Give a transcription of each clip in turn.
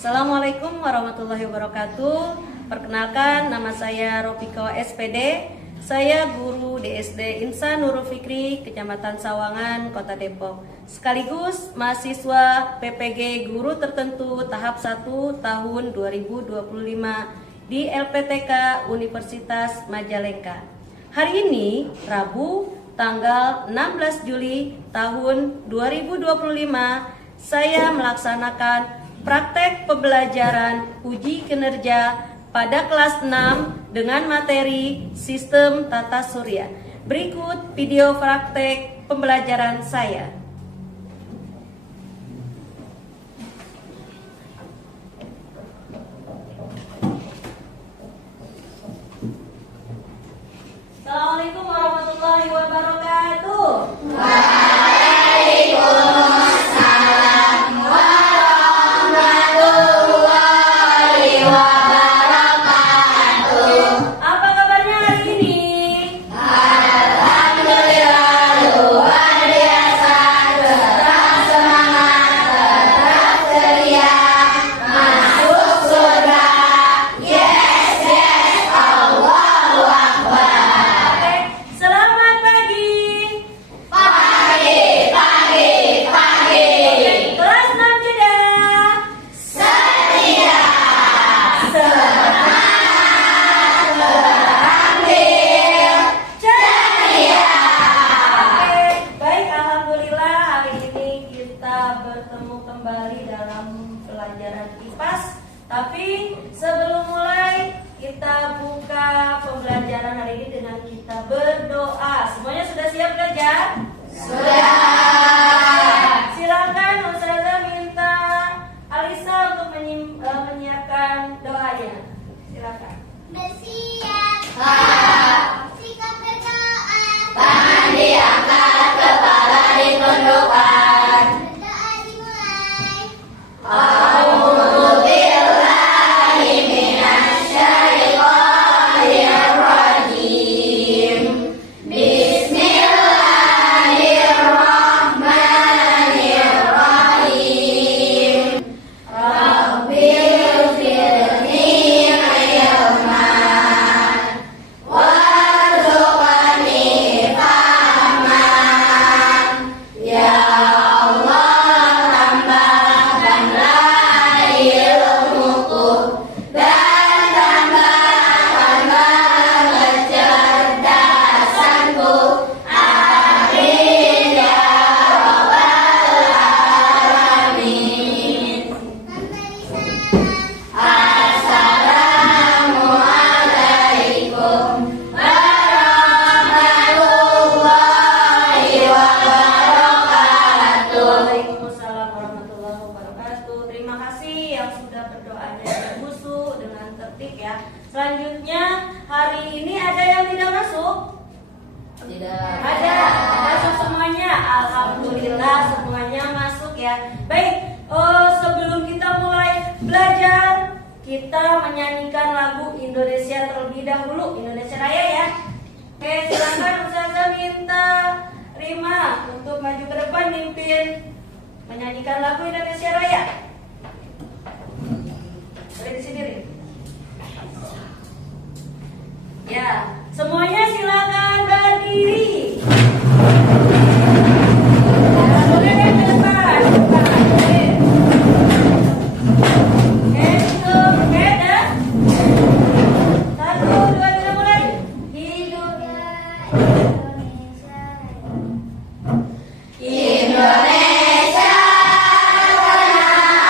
Assalamualaikum warahmatullahi wabarakatuh. Perkenalkan, nama saya Ropiko SPD. Saya guru DSD Insan Nurul Fikri, Kecamatan Sawangan, Kota Depok. Sekaligus mahasiswa PPG Guru Tertentu tahap 1 tahun 2025 di LPTK Universitas Majalengka. Hari ini, Rabu, tanggal 16 Juli tahun 2025, saya melaksanakan praktek pembelajaran uji kinerja pada kelas 6 dengan materi Sistem Tata Surya. Berikut video praktek pembelajaran saya. Assalamualaikum warahmatullahi wabarakatuh. Waalaikumsalam warahmatullahi wabarakatuh. Apa kabarnya hari ini? Alhamdulillah luar biasa, tetap semangat, tetap ceria, masuk surga. Yes, yes, Allahu Akbar. Oke, selamat pagi. Pagi, pagi, pagi. Kelas 6 jeda. Setia, semangat, terampil, ceria. Oke, baik, alhamdulillah hari ini kita bertemu kembali dalam pelajaran IPAS. Tapi sebelum mulai kita buka pembelajaran hari ini dengan kita berdoa. Semuanya sudah siap belajar? Sudah. Silakan Ustazah minta Alisa untuk menyiapkan doanya. Silakan. Bersiap, sikap berdoa, Tangan diangkat, kepala ditundukkan. berdoa dimulai. A'udzu billahi minasyaitonir rajim. Bismillahirrahmanirrahim. Rabbil firni ilman warzuqni fahman. Ya Allah, tambahkanlah ilmuku dan tambahkanlah kecerdasanku. Amin ya rabbal alamin. Assalamualaikum warahmatullahi wabarakatuh. Waalaikumsalam warahmatullahi wabarakatuh. Terima kasih yang sudah berdoanya dengan khusyuk, dengan tertib ya. Selanjutnya hari ini ada yang tidak masuk? Tidak. Ada, masuk semuanya. Alhamdulillah semuanya masuk ya. Baik, sebelum kita mulai belajar, kita menyanyikan lagu Indonesia terlebih dahulu, Indonesia Raya ya. Oke, silakan Ustazah minta Rima untuk maju ke depan mimpin menyanyikan lagu Indonesia Raya. Boleh di sini, Rim. Ya, semuanya silakan berdiri. Boleh deh ke depan. Oke, oke, dah. 1, 2, 3, mulai. Hidup Indonesia. Indonesia tanah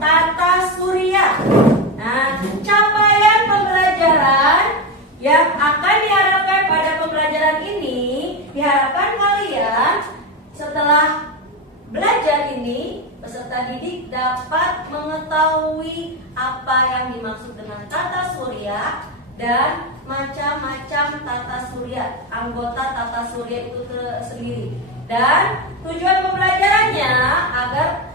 tata surya. Nah, capaian pembelajaran yang akan diharapkan pada pembelajaran ini, diharapkan kalian setelah belajar ini, peserta didik dapat mengetahui apa yang dimaksud dengan tata surya dan macam-macam tata surya, anggota tata surya itu sendiri. Dan tujuan pembelajarannya agar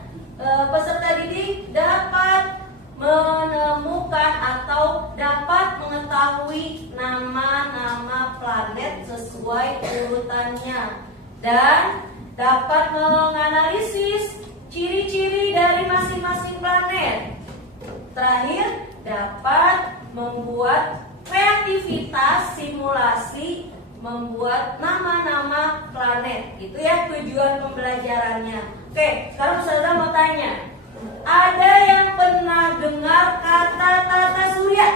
peserta didik dapat menemukan atau dapat mengetahui nama-nama planet sesuai urutannya dan dapat menganalisis ciri-ciri dari masing-masing planet. Terakhir, dapat membuat kreativitas simulasi membuat nama-nama planet. Itu ya tujuan pembelajarannya. Oke, sekarang Ustazah mau tanya, ada yang pernah dengar kata tata surya?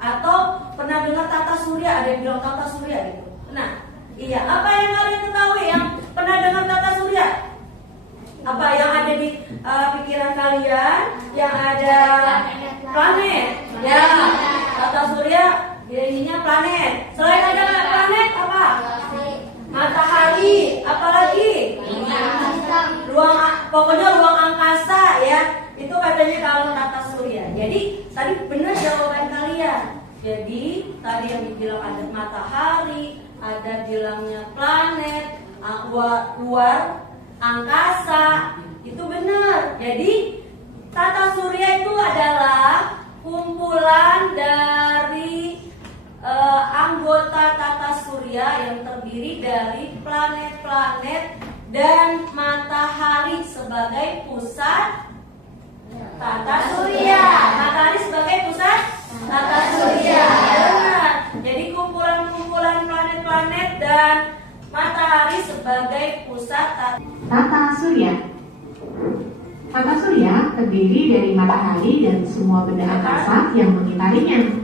Atau pernah dengar tata surya? Ada yang bilang tata surya gitu. Nah, iya. Apa yang kalian ketahui yang pernah dengar tata surya? Apa yang ada di pikiran kalian? Yang ada planet. Ya, tata surya ininya planet. Selain ada planet apa? Matahari. Apalagi? Pokoknya ruang angkasa ya. Itu katanya kalau tata surya. Jadi tadi benar jawaban kalian. Jadi tadi yang dibilang ada matahari, ada bilangnya planet, luar angkasa, itu benar. Jadi tata surya itu adalah kumpulan dari anggota tata surya yang terdiri dari planet-planet dan matahari sebagai pusat tata surya. Matahari sebagai pusat tata surya. Benar. Jadi kumpulan-kumpulan planet-planet dan matahari sebagai pusat tata surya. Tata surya terdiri dari matahari dan semua benda angkasa yang mengitarinya.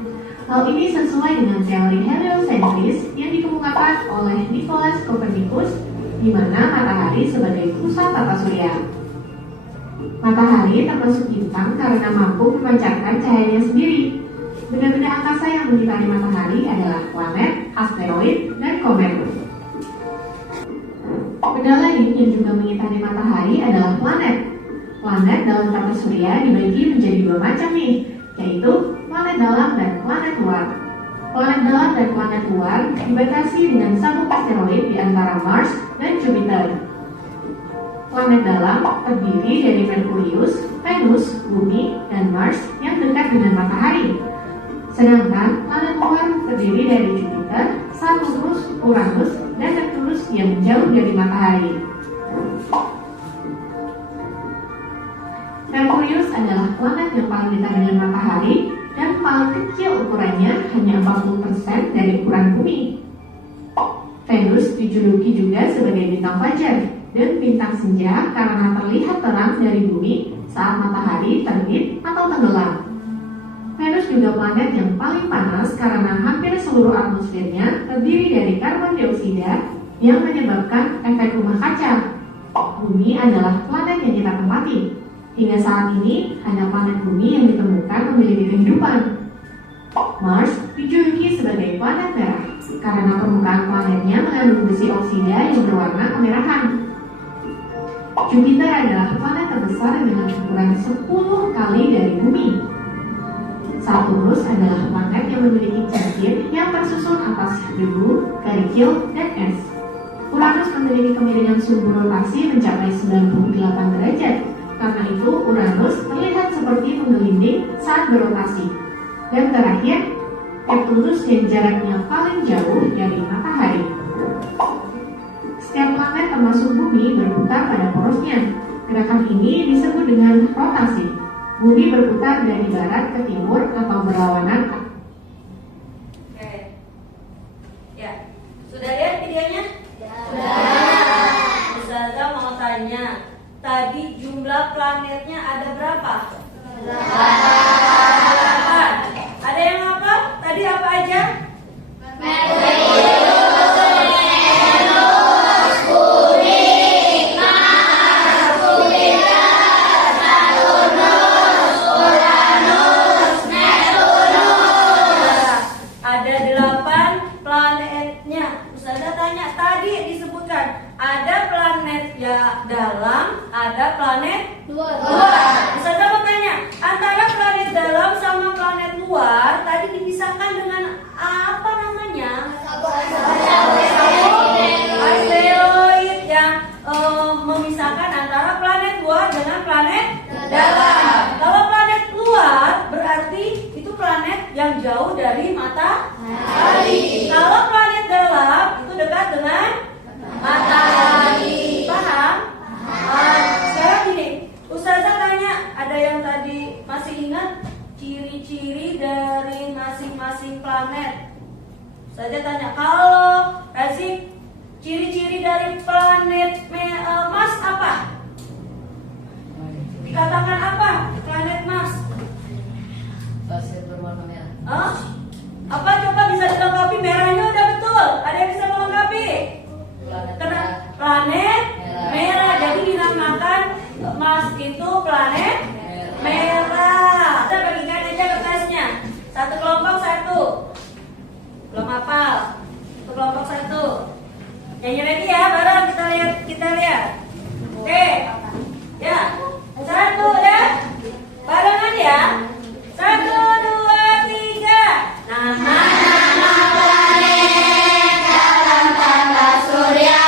Hal ini sesuai dengan teori heliosentris yang dikemukakan oleh Nicolaus Copernicus, di mana matahari sebagai pusat tata surya. Matahari termasuk bintang karena mampu memancarkan cahayanya sendiri. Benda-benda angkasa yang mengitari matahari adalah planet, asteroid, dan komet. Benda lain yang juga mengitari matahari adalah planet. Planet dalam tata surya dibagi menjadi dua macam nih, yaitu planet dalam dan planet luar. Planet dalam dan planet luar dibatasi dengan sabuk asteroid di antara Mars dan Jupiter. Planet dalam terdiri dari Merkurius, Venus, Bumi, dan Mars yang dekat dengan matahari. Sedangkan planet luar terdiri dari Jupiter, Saturnus, Uranus, dan Neptunus yang jauh dari matahari. Merkurius adalah planet yang paling dekat dengan matahari dan paling kecil ukurannya, hanya 40% dari ukuran bumi. Venus dijuluki juga sebagai bintang fajar dan bintang senja karena terlihat terang dari bumi saat matahari terbit atau tenggelam. Venus juga planet yang paling panas karena hampir seluruh atmosfernya terdiri dari karbon dioksida yang menyebabkan efek rumah kaca. Bumi adalah planet yang kita tempati. Hingga saat ini, hanya planet bumi yang ditemukan memiliki kehidupan. Mars dijuluki sebagai planet merah karena permukaan planetnya mengandung besi oksida yang berwarna kemerahan. Jupiter adalah planet terbesar dengan ukuran 10 kali dari bumi. Saturnus adalah planet yang memiliki cincin yang tersusun atas debu, kerikil, dan es. Uranus memiliki kemiringan sumbu rotasi mencapai 98 derajat. Karena itu, Uranus terlihat seperti menggelinding saat berotasi. Dan terakhir, Neptunus yang jaraknya paling jauh dari matahari. Setiap planet termasuk bumi berputar pada porosnya. Gerakan ini disebut dengan rotasi. Bumi berputar dari barat ke timur atau berlawanan. Oke. Ya. Sudah lihat videonya? Sudah. Ustazah mau tanya, tadi jumlah planetnya ada berapa? 8. Ada yang apa? Tadi apa aja? Kalau planet gelap itu dekat dengan matahari. Paham? Sekarang gini, Ustazah tanya, ada yang tadi masih ingat ciri-ciri dari masing-masing planet? Ustazah tanya, kalau Razik, ciri-ciri dari planet Mars apa? Dikatakan apa planet Mars? Pasir berwarna merah. Hah? Apa coba bisa dilengkapi? Merahnya udah betul. Ada yang bisa melengkapi? Planet merah. Jadi dinamakan Mars itu planet merah. Kita bagikan aja kertasnya. Satu kelompok satu. Belum hafal. Satu kelompok satu. Nyanyi lagi ya, bareng kita lihat. Oke. Ya. Satu ya. Barengan ya. 1, 2, 3. Nama-nama Planet dalam tata surya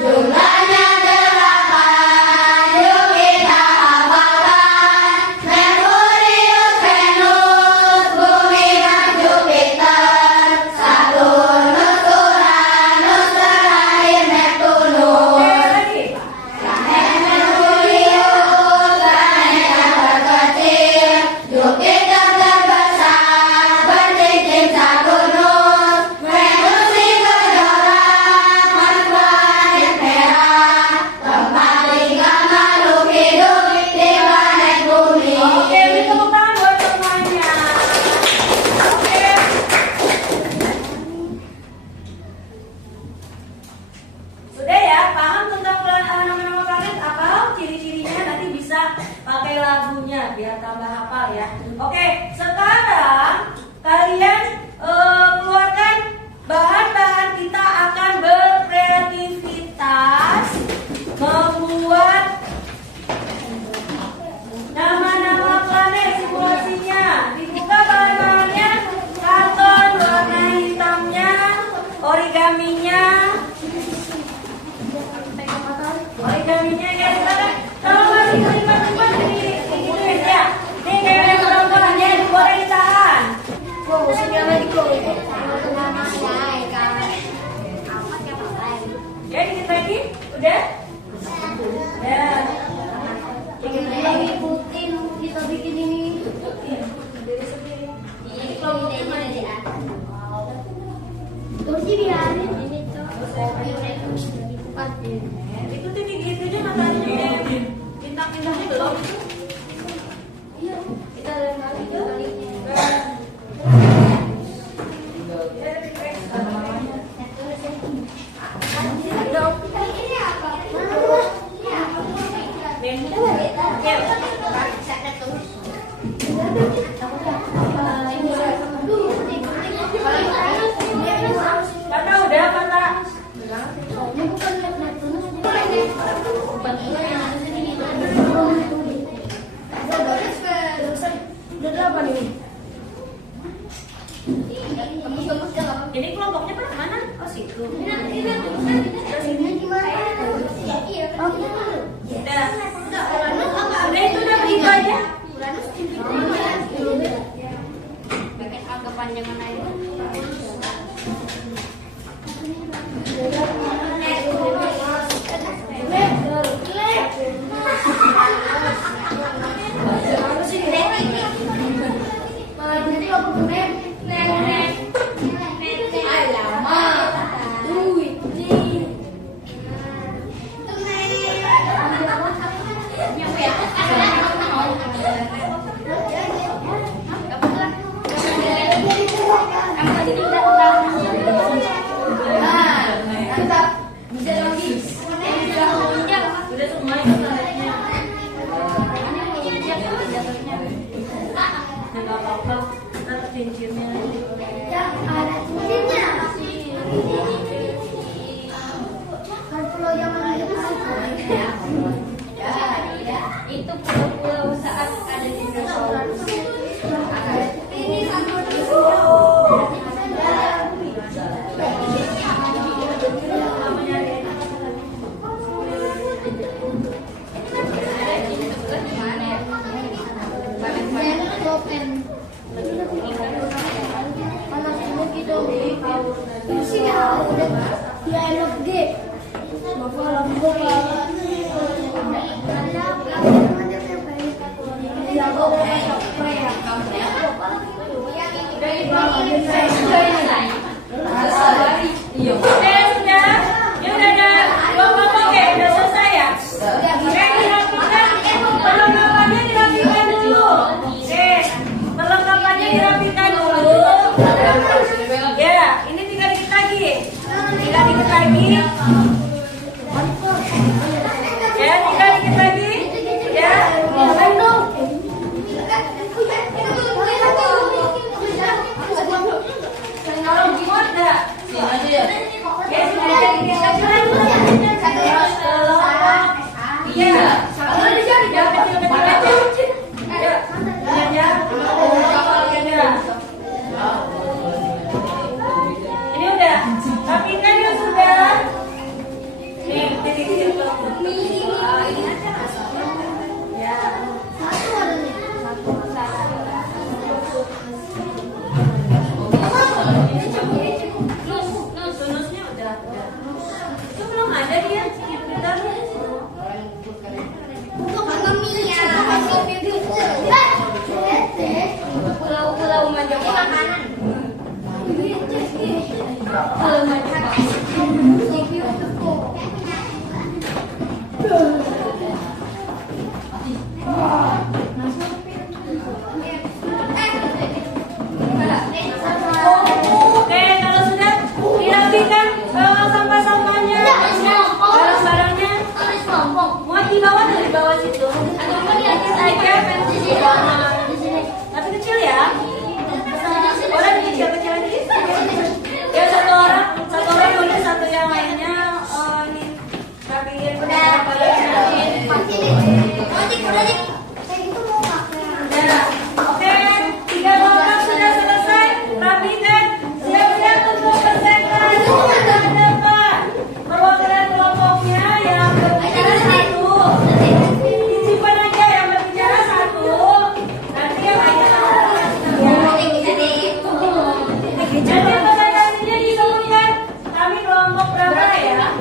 jumlahnya 8. Yuk kita hafalkan. Merkurius, Venus, Bumi dan Jupiter, Saturnus, Uranus, terakhir Neptunus. Oke, lagi. Planet Merkurius, planet yang terkecil, Jupiter terbesar, bercincin Saturnus, Venus di kejora, Mars planet merah, tempat tinggal makhluk hidup di planet bumi. Oke, beri tepuk tangan buat semuanya. Oke. Sudah ya, paham tentang nama-nama planet? Apa ciri-cirinya? Nanti bisa pakai lagunya biar tambah hafal ya. Oke, sekarang kalian keluarkan bahan-bahan, kita akan berkreativitas membuat nama-nama planet simulasinya. Dibuka bahan-bahannya, karton warna hitamnya, origaminya. Origaminya ya, sekarang kalau masih lipat-lipat digituin ya. Nih kayak orang-orangnya digoreng ditahan. Musiknya lagi kok. Ya, dikit lagi, udah? Ya. Lagi putih kita bikin ini. Sendiri-sendiri. Ini kelompoknya mana dia? Terus dibiarin ini tuh. Itu tuh digitunya matanya. Bintang-bintangnya belum. Iya, kita lihat lagi kali. Ini apa? Ini apa? Kata udah kata. Jadi kelompoknya pada mana? Oh situ. Udah. Udah itu udah begitu aja. Kepanjangan aja. Udah semuanya planetnya. Nggak apa-apa. Ntar cincinnya. Ada cincinnya. Kan pulau yang mana itu Itu pulau-pulau saat ada dinosaurus. ini satu Oke, sudah? Ya udah ada kelompok ya, udah selesai ya? Oke, dirapikan. Perlengkapannya dirapikan dulu. Oke, perlengkapannya dirapikan dulu. Ya, ini tinggal dikit lagi. Tinggal dikit lagi. Ya, tinggal dikit lagi. Ya. Kalau gimana enggak? Oke, sudah jadi iya. Yang kecil-kecil aja. Ya. Ya. Ini udah. Rapikan ya sudah. Nih, titik-titik. Ya. Tunusnya udah. Itu belum ada dia. Bentar. Pulau-pulau manja makanan. Oke, kalau sudah dirapikan sampah-sampahnya, barang-barangnya, mau dibawa dari bawah situ. Aja, tapi kecil ya. Orang kecil-kecil lagi. Ya satu orang udah, satu yang lainnya ini rapiin. Oke, 3 kelompok sudah selesai. Rapikan. Siap-siap untuk presentasi ke depan. Perwakilan kelompoknya yang berbicara 1. Disimpan aja yang berbicara 1. Nanti yang lainnya. Nanti presentasinya disebutkan. Kami kelompok berapa ya?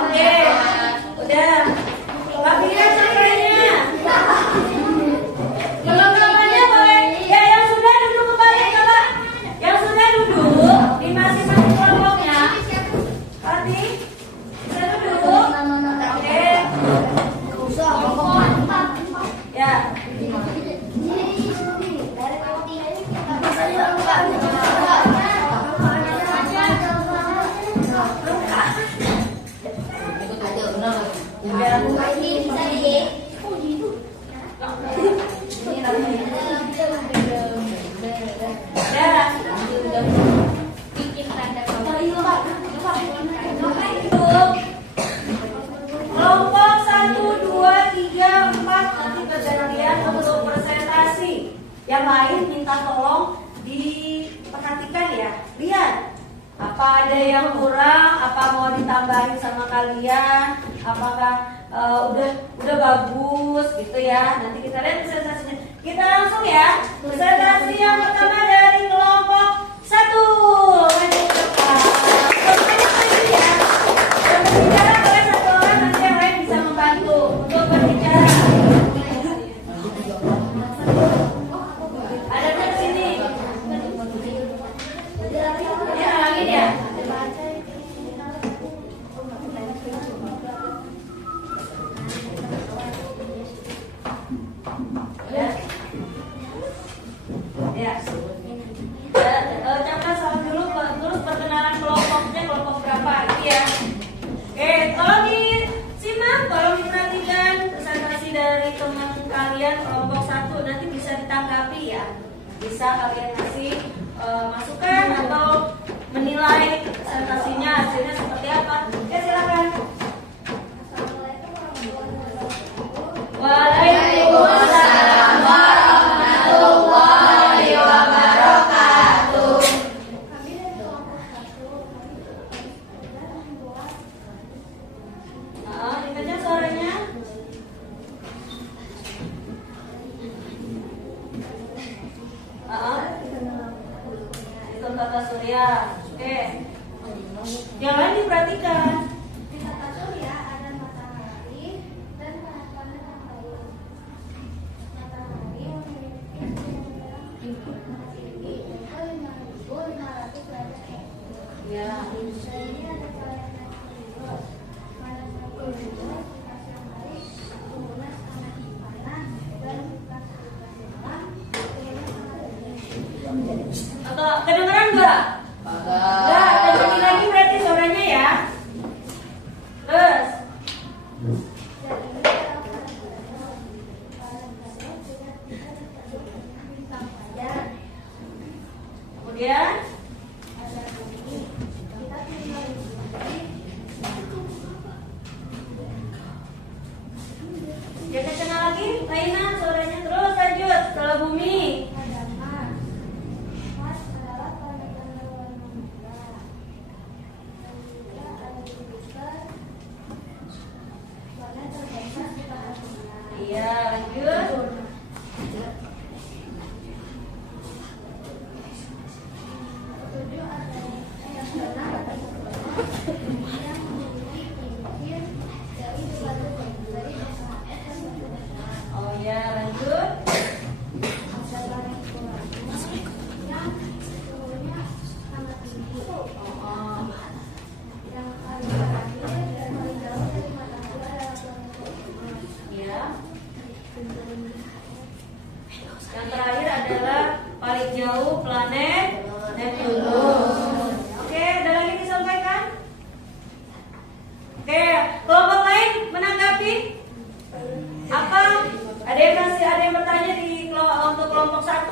Oke. Udah. Rapikan sampahnya. Kelengkapannya boleh. Ya, yang sudah duduk kembali coba. Yang sudah duduk di masing-masing kelompoknya. Pati, bisa duduk. Oke. Ya. Kelompok 1, 2, 3, 4 nanti bergantian untuk presentasi. Yang lain minta tolong diperhatikan ya. Lihat apa ada yang kurang, apa mau ditambahin sama kalian, apakah udah bagus gitu ya. Nanti kita lihat presentasinya. Kita langsung ya. Presentasi yang pertama dari kelompok 1. Maju ke depan. Semuanya maju ya. Yang berbicara boleh satu orang, nanti yang lain bisa membantu untuk berbicara. Ada di sini. Ya, lagi ya. Ya. Ucapkan salam dulu, terus perkenalan kelompoknya, kelompok berapa itu ya. Oke, tolong disimak, tolong diperhatikan presentasi dari teman kalian kelompok 1, nanti bisa ditanggapi ya. Bisa kalian kasih masukan atau menilai presentasinya hasilnya seperti apa? Ya silakan. Waalaikumsalam warahmatullahi wabarakatuh. Kami dari kelompok 1, kami belajar membuat Dikencang suaranya. Hitung tata surya. Oke. Yang lain diperhatikan. di tata surya ada matahari dan planet-planet yang lain. Matahari memiliki keberadaan tinggi, yaitu 5.500 derajat. Ya. Dan ini ada planet Venus. Planet Venus kita siang hari umurnya sangat panas dan pas malam umurnya sangat dingin. Atau kedengeran nggak? Nggak. Kencengin lagi berarti suaranya ya. Terus. Dan ini adalah planet Venus. Planet Venus juga bisa disebut bintang fajar. Kemudian. Ada bumi. Kita tinggal di bumi. Ya kenceng lagi. Lainan suaranya terus lanjut. Setelah bumi. Ada Mars. Mars adalah planet yang berwarna merah. Dan juga ada Jupiter. Planet terbesar di planet Bumi. Iya, lanjut. Ketujuh ada yang keenam ada Neptunus yang memiliki cincin dari batu dari SMS dan batu besar. Oh ya, lanjut. Ada planet Uranus yang suhunya sangat tinggi. Oh. Yang paling terakhir dan paling jauh dari matahari adalah planet Venus. Ya. Yang terakhir adalah paling jauh planet Neptunus. Oke, ada lagi disampaikan? Oke, kelompok lain menanggapi? Apa? Ada yang bertanya untuk kelompok 1?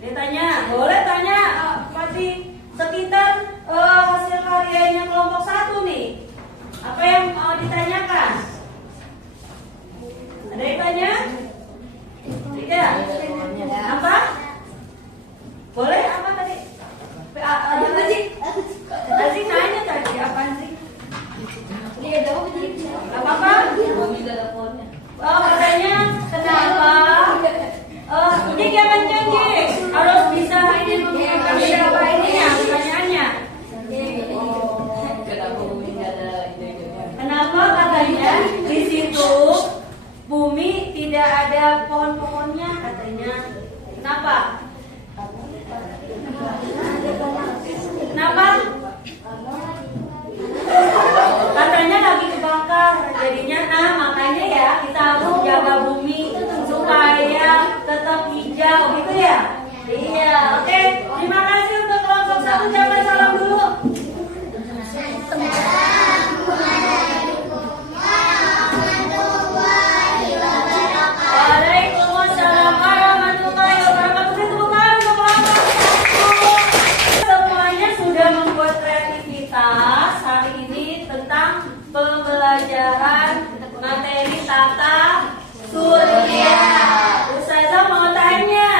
Dia tanya, boleh tanya masih sekitar hasil karyanya kelompok 1 nih. Apa yang mau ditanyakan? Ada yang tanya? Tidak? Apa? Boleh apa tadi? Apa sih? Tadi nanya tadi apa sih? Gak apa-apa? Oh katanya kenapa? Ini jangan janji harus bisa ini menggunakan siapa ini ya pertanyaannya. Kenapa katanya di situ bumi tidak ada pohon-pohonnya katanya? Kenapa? Kenapa? Katanya lagi kebakar jadinya. Nah makanya ya kita harus jaga bumi supaya tetap hijau gitu ya. Iya, oke. Terima kasih untuk kelompok 1. Jangan salam dulu. Waalaikumsalam warahmatullahi wabarakatuh. Tepuk tangan untuk kelompok 1. Semuanya sudah membuat kreativitas hari ini tentang pembelajaran materi tata surya. Ustazah mau tanya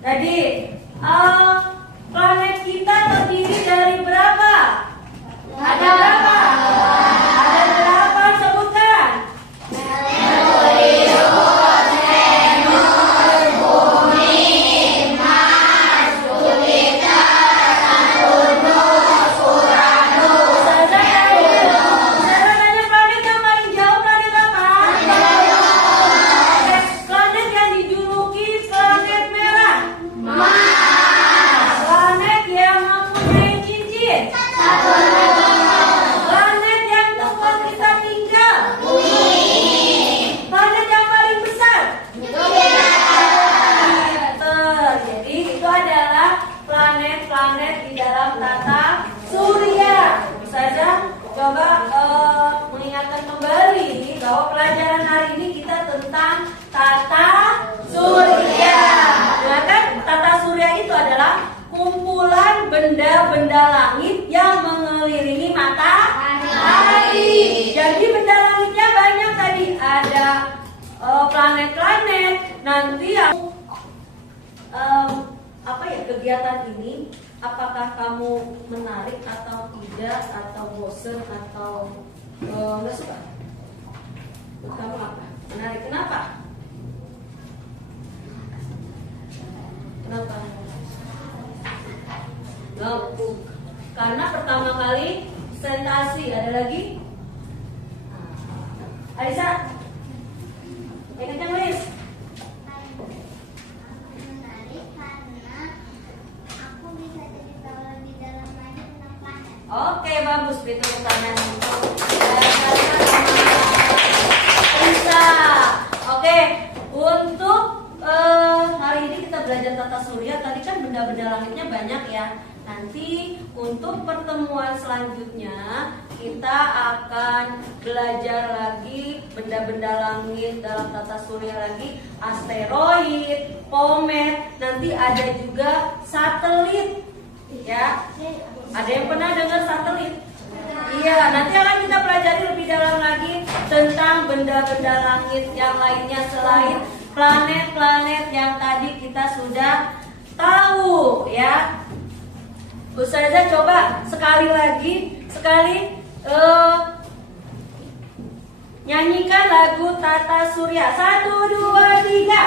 tadi planet kita nanti apa ya kegiatan ini, apakah kamu menarik atau tidak, atau bosen atau nggak suka? Menurut kamu apa? Menarik, kenapa? Kenapa? Karena pertama kali presentasi. Ada lagi? Alisa, yang kencang Liz. Menarik karena aku bisa jadi tahu lebih dalam lagi tentang planet. Oke, bagus. Beri tepuk tangan untuk Alisa. Oke, untuk hari ini kita belajar tata surya. Tadi kan benda-benda langitnya banyak ya. Nanti untuk pertemuan selanjutnya kita akan belajar lagi benda-benda langit dalam tata surya lagi, asteroid, komet, nanti ada juga satelit. Ya. Ada yang pernah dengar satelit? Iya, nanti akan kita pelajari lebih dalam lagi tentang benda-benda langit yang lainnya selain planet-planet yang tadi kita sudah tahu ya. Ustazah coba sekali lagi, nyanyikan lagu Tata Surya. 1, 2, 3.